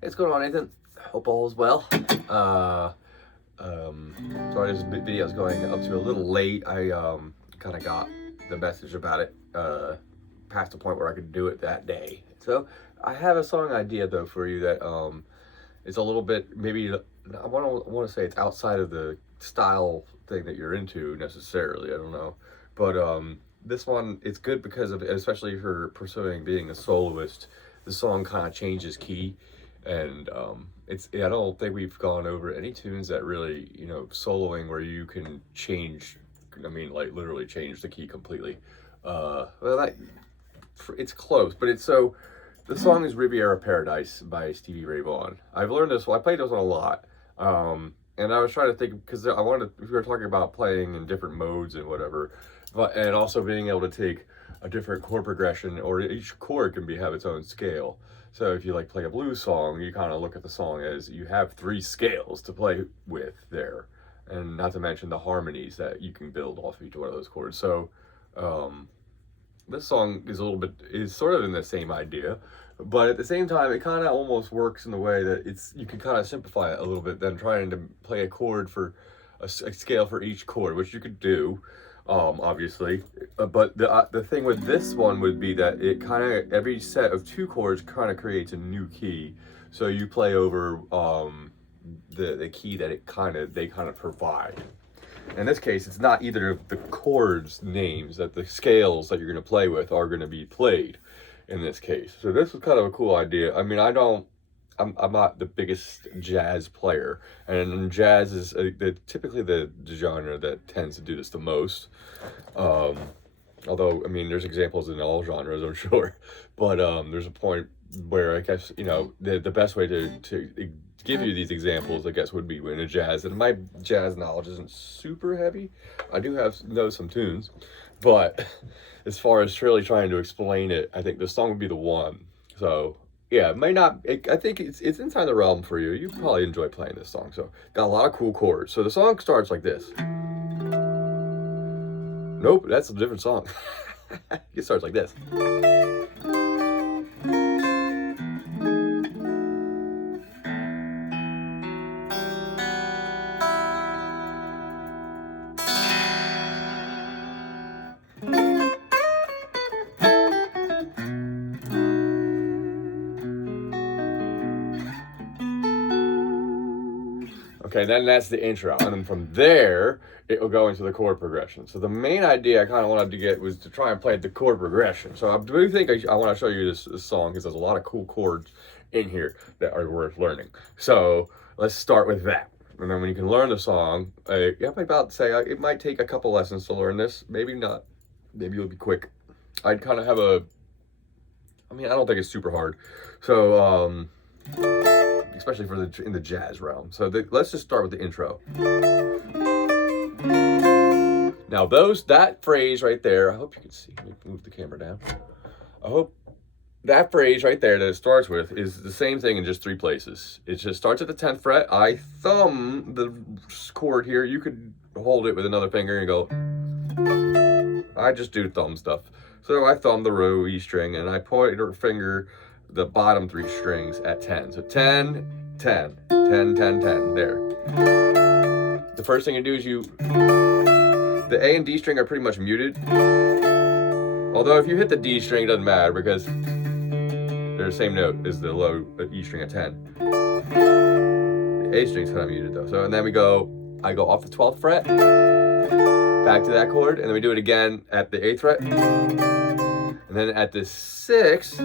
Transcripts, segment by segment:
What's going on, Nathan? Hope all is well. Sorry this video is going up to a little late. I kind of got the message about it past the point where I could do it that day. So I have a song idea though for you that is a little bit, maybe I want to say it's outside of the style thing that you're into necessarily. I don't know, but this one, it's good because of, especially for pursuing being a soloist, the song kind of changes key. And I don't think we've gone over any tunes that really, soloing where you can change, like literally change the key completely. It's close, but the song is Riviera Paradise by Stevie Ray Vaughan. I've learned this, I played this one a lot. And I was trying to think, because we were talking about playing in different modes and whatever, and also being able to take a different chord progression, or each chord can have its own scale. So if you play a blues song, you kind of look at the song as you have 3 scales to play with there, and not to mention the harmonies that you can build off of each one of those chords. So this song is sort of in the same idea, but at the same time it kind of almost works in the way that you can kind of simplify it a little bit than trying to play a chord for a scale for each chord, which you could do. Obviously, but the thing with this one would be that it kind of, every set of 2 chords kind of creates a new key, so you play over the key that they kind of provide. In this case, it's not either of the chords names, that the scales that you're going to play with are going to be played in this case. So this was kind of a cool idea. I mean, I'm not the biggest jazz player, and jazz is typically the genre that tends to do this the most. Although, I mean, there's examples in all genres, I'm sure, but there's a point where I guess, the best way to give you these examples, I guess, would be in a jazz, and my jazz knowledge isn't super heavy. I do know some tunes, but as far as really trying to explain it, I think this song would be the one. So yeah, it may not, I think it's inside the realm for you. You probably enjoy playing this song. So got a lot of cool chords. So the song starts like this. Nope, that's a different song. It starts like this. Okay, then that's the intro, and then from there, it will go into the chord progression. So the main idea I kind of wanted to get was to try and play the chord progression. So I do think I want to show you this song, because there's a lot of cool chords in here that are worth learning. So let's start with that. And then when you can learn the song, I'm about to say it might take a couple lessons to learn this. Maybe not. Maybe it'll be quick. I'd kind of have I don't think it's super hard. So, especially in the jazz realm. So let's just start with the intro. Now that phrase right there, I hope you can see, let me move the camera down. I hope that phrase right there that it starts with is the same thing in just 3 places. It just starts at the 10th fret. I thumb the chord here. You could hold it with another finger and go. I just do thumb stuff. So I thumb the row E string, and I point or finger the bottom 3 strings at 10. So 10, 10, 10, 10, 10, there. The first thing you do is the A and D string are pretty much muted. Although if you hit the D string, it doesn't matter, because they're the same note as the low E string at 10. The A string's kind of muted though. So, and then I go off the 12th fret, back to that chord, and then we do it again at the 8th fret. And then at the 6th,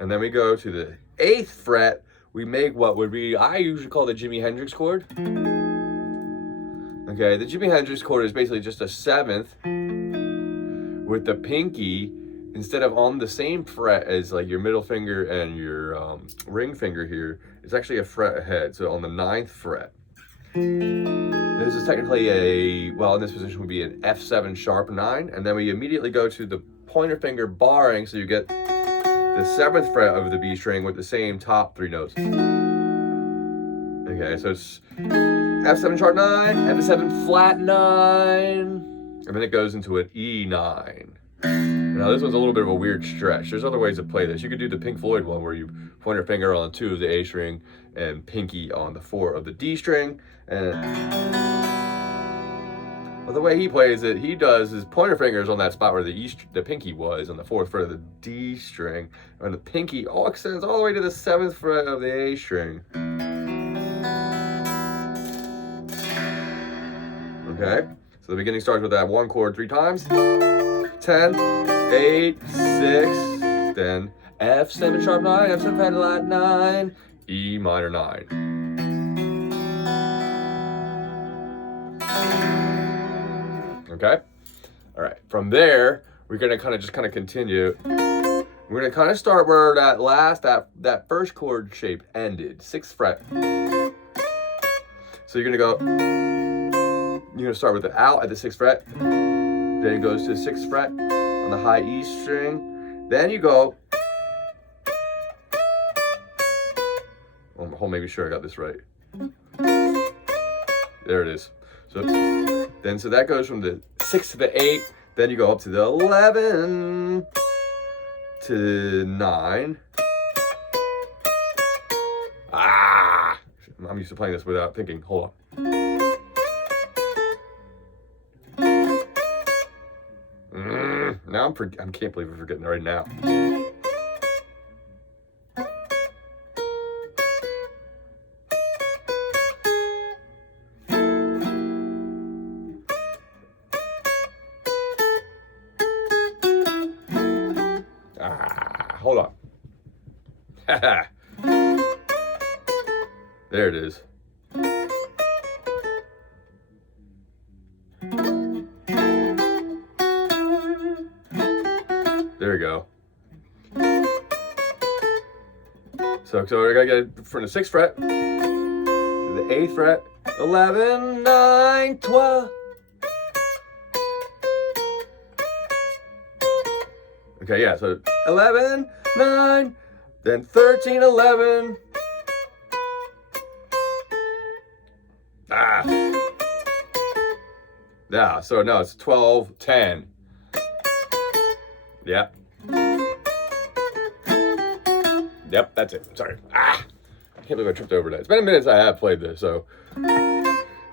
and then we go to the 8th fret, we make what would be, I usually call the Jimi Hendrix chord. Okay, the Jimi Hendrix chord is basically just a 7th with the pinky, instead of on the same fret as your middle finger and your ring finger here, it's actually a fret ahead, so on the 9th fret. This is technically in this position would be an F7 sharp 9, and then we immediately go to the pointer finger barring, so you get the 7th fret of the B string with the same top 3 notes. Okay, so it's F7 sharp 9, F7 flat 9, and then it goes into an E9. Now this one's a little bit of a weird stretch. There's other ways to play this. You could do the Pink Floyd one where you point your finger on 2 of the A string and pinky on the 4 of the D string. And well, the way he plays it, he does his pointer fingers on that spot where the pinky was on the 4th fret of the D string, and the pinky all extends all the way to the 7th fret of the A string. Okay, so the beginning starts with that 1 chord 3 times. 10, 8, 6, then F7 sharp 9, F7 flat 9, E minor 9. Okay, all right. From there, we're gonna kind of continue. We're gonna kind of start where that first chord shape ended, 6th fret. So you're gonna start with the out at the 6th fret. Then it goes to the 6th fret on the high E string. Then you go. Hold, make sure I got this right. There it is. So that goes from the 6th to the 8. Then you go up to the 11 to 9. I'm used to playing this without thinking. Hold on. Now I can't believe I'm forgetting right now. Hold on. There it is. There we go. So we're gonna get from the 6th fret to the 8th fret, 11, 9, 12. Okay, yeah, so 11, 9, then 13, 11. Yeah, so no, it's 12, 10. Yep. Yep, that's it. Sorry. I can't believe I tripped over that. It's been a minute since I have played this, so.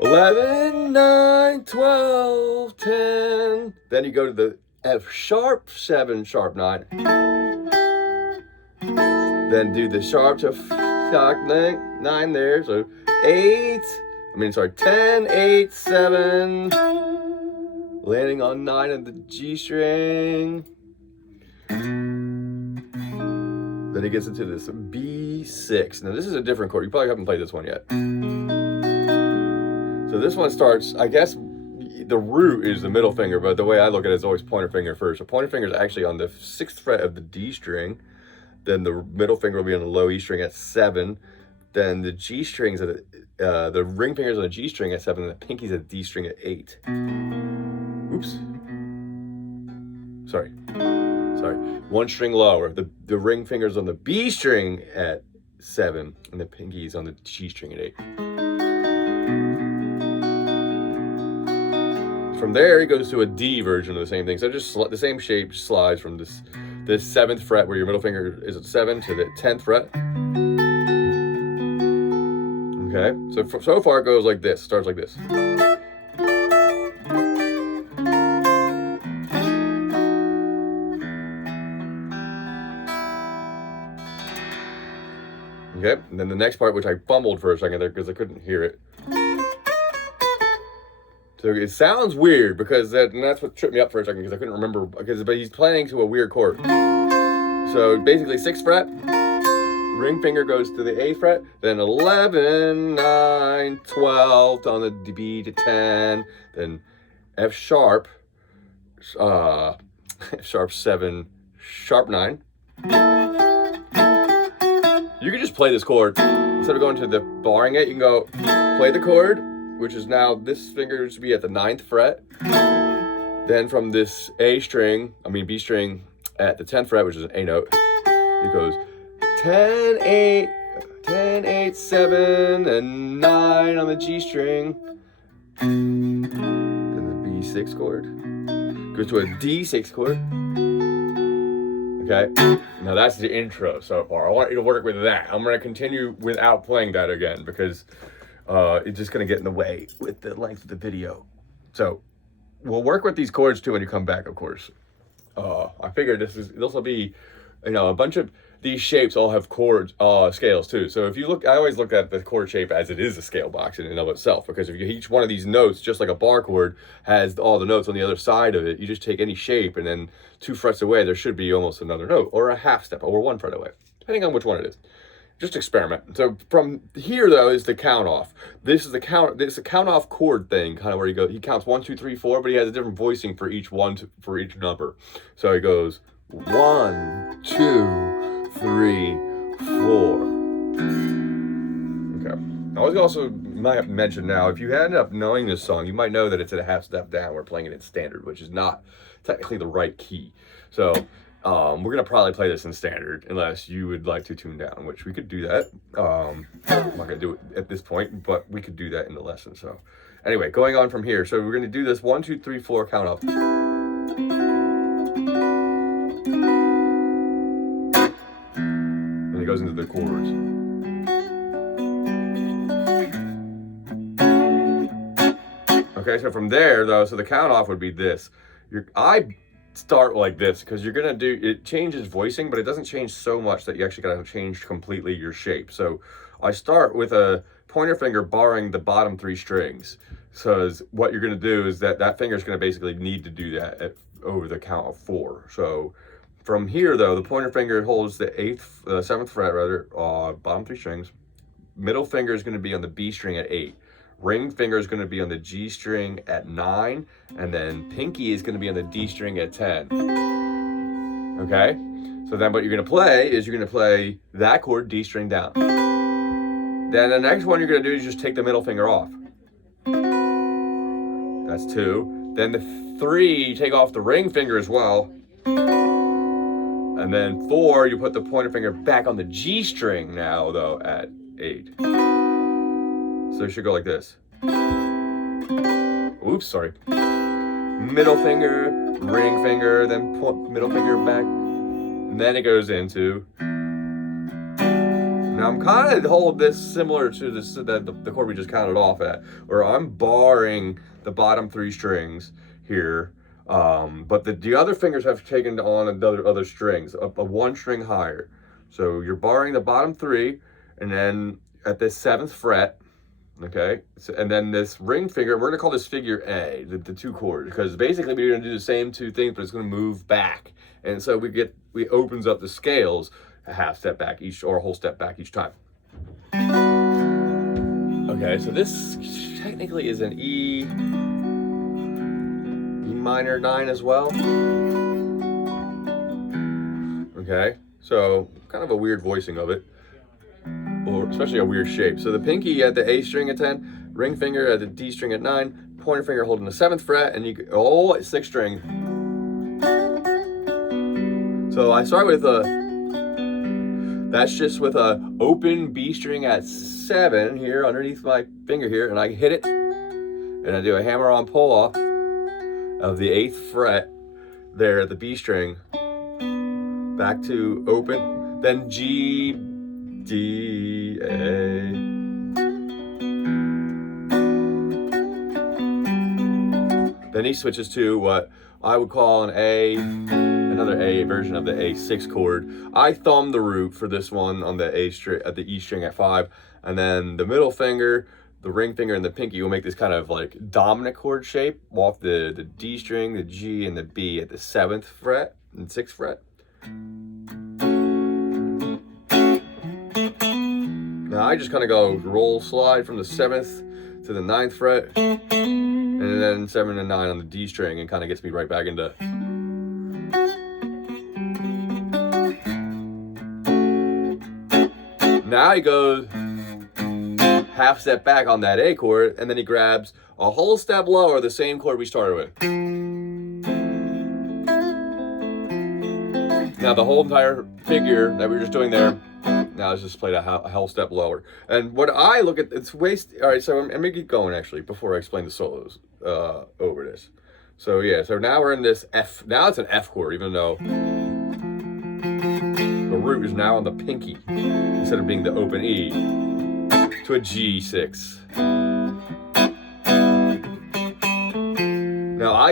11, 9, 12, 10. Then you go to the F sharp 7, sharp 9. Then do the sharp to sharp 9 there. So 10, 8, 7. Landing on 9 of the G string. Then it gets into this B6. Now this is a different chord. You probably haven't played this one yet. So this one starts, I guess the root is the middle finger, but the way I look at it is always pointer finger first. So pointer finger is actually on the 6th fret of the D string. Then the middle finger will be on the low E string at 7. Then the G strings at the ring fingers on the G string at 7, and the pinkies at the D string at 8. Oops. Sorry. 1 string lower. The ring fingers on the B string at 7, and the pinkies on the G string at 8. From there, it goes to a D version of the same thing. So just the same shape slides from this 7th fret where your middle finger is at 7 to the 10th fret. Okay, so far it goes like this. Starts like this. Okay, and then the next part, which I fumbled for a second there because I couldn't hear it. So it sounds weird because that's what tripped me up for a second because I couldn't remember, but he's playing to a weird chord. So basically 6th fret, ring finger goes to the 8th fret, then 11, 9, 12 on the B to 10, then F sharp, sharp 7, sharp 9. You can just play this chord. Instead of going to the barring it, you can go play the chord, which is now this finger should be at the 9th fret. Then from this B string at the 10th fret, which is an A note, it goes 10, 8, 7, and 9 on the G string. Then the B6 chord goes to a D6 chord. Okay, now that's the intro so far. I want you to work with that. I'm going to continue without playing that again because it's just going to get in the way with the length of the video. So we'll work with these chords too when you come back, of course. I figured this will be, a bunch of these shapes all have chords, scales too. So if you look, I always look at the chord shape as it is a scale box in and of itself, because if each one of these notes, just like a bar chord, has all the notes on the other side of it, you just take any shape and then 2 frets away, there should be almost another note, or a half step, or 1 fret away, depending on which one it is. Just experiment. So from here though is the count off. This is the count off chord thing, kind of where he counts 1, 2, 3, 4, but he has a different voicing for each for each number. So he goes 1, 2, 3, 4. Okay. I was also might mention now, if you end up knowing this song, you might know that it's at a half step down. We're playing it in standard, which is not technically the right key. So we're gonna probably play this in standard unless you would like to tune down, which we could do that. I'm not gonna do it at this point, but we could do that in the lesson. So anyway, going on from here. So we're gonna do this 1, 2, 3, 4 count up. And it goes into the chords. Okay, so from there though, so the count off would be this. I start like this because you're gonna do it changes voicing, but it doesn't change so much that you actually gotta change completely your shape. So I start with a pointer finger barring the bottom 3 strings. So what you're gonna do is that finger is gonna basically need to do that over the count of 4. So from here though, the pointer finger holds the 7th fret rather, bottom 3 strings. Middle finger is gonna be on the B string at 8. Ring finger is going to be on the G string at 9, and then pinky is going to be on the D string at 10. Okay? So then what you're going to play is you're going to play that chord, D string down. Then the next one you're going to do is just take the middle finger off. That's 2. Then the 3, you take off the ring finger as well. And then 4, you put the pointer finger back on the G string now, though, at 8. So it should go like this. Oops, sorry. Middle finger, ring finger, then middle finger back. And then it goes into. Now I'm kind of holding this similar to the chord we just counted off at, where I'm barring the bottom 3 strings here. But the other fingers have taken on other strings, a 1 string higher. So you're barring the bottom 3, and then at the 7th fret, okay, so, and then this ring finger, we're gonna call this figure A, the 2 chords, because basically we're gonna do the same 2 things, but it's gonna move back, and so we opens up the scales a half step back each, or a whole step back each time. Okay, so this technically is an E minor 9 as well. Okay, so kind of a weird voicing of it, or especially a weird shape. So the pinky at the A string at 10, ring finger at the D string at 9, pointer finger holding the 7th fret, and you go at 6th string. So I start with that's just with a open B string at 7 here underneath my finger here, and I hit it, and I do a hammer on pull off of the 8th fret there at the B string, back to open, then G, D, A. Then he switches to what I would call an A, another A version of the A6 chord. I thumb the root for this one on the A string at the E string at 5, and then the middle finger, the ring finger, and the pinky will make this kind of like dominant chord shape off the D string, the G, and the B at the 7th fret and 6th fret. Now I just kind of go roll slide from the 7th to the 9th fret, and then 7 and 9 on the D string, and kind of gets me right back into. Now he goes half step back on that A chord, and then he grabs a whole step lower, the same chord we started with. Now the whole entire figure that we were just doing there, now it's just played a whole step lower. And what I look at, it's waste. All right, so I'm gonna keep going actually before I explain the solos over this. So yeah, so now we're in this F. Now it's an F chord, even though is now on the pinky instead of being the open E to a G6. Now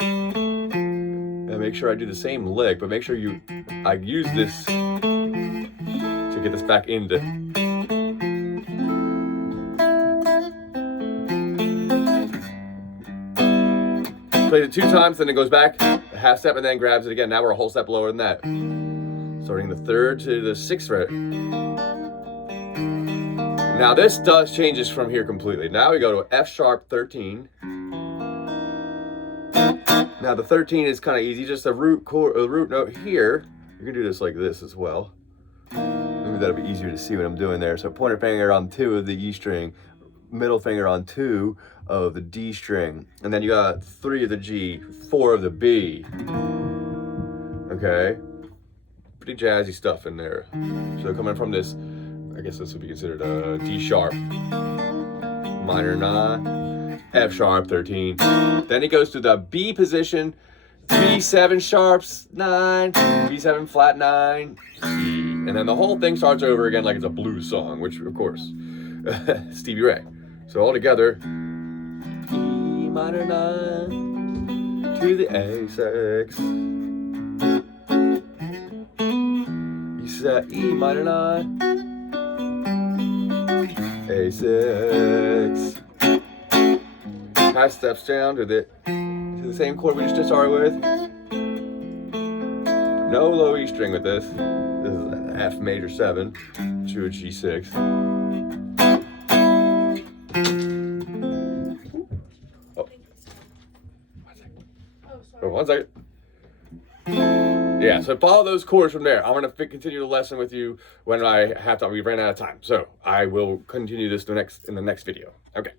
and make sure I do the same lick, but make sure I use this to get this back into. Plays it 2 times, then it goes back a half step and then grabs it again. Now we're a whole step lower than that. Starting the 3rd to the 6th fret. Now this changes from here completely. Now we go to F sharp 13. Now the 13 is kind of easy, just a root note here. You can do this like this as well. Maybe that'll be easier to see what I'm doing there. So pointer finger on 2 of the E string, middle finger on 2 of the D string, and then you got 3 of the G, 4 of the B. Okay, pretty jazzy stuff in there. So coming from this, I guess this would be considered a D sharp minor 9, F sharp 13. Then it goes to the B position, B7 sharps 9, B7 flat 9, E, and then the whole thing starts over again like it's a blues song, which of course Stevie Ray. So all together, E minor 9 to the A6. You said E minor 9, A6. Half steps down to the same chord we just started with. No low E string with this. This is an F major 7 to a G6. Oh, 1 second. Yeah, so follow those chords from there. I'm going to continue the lesson with you when I have to. We ran out of time, so I will continue this in the next video. Okay.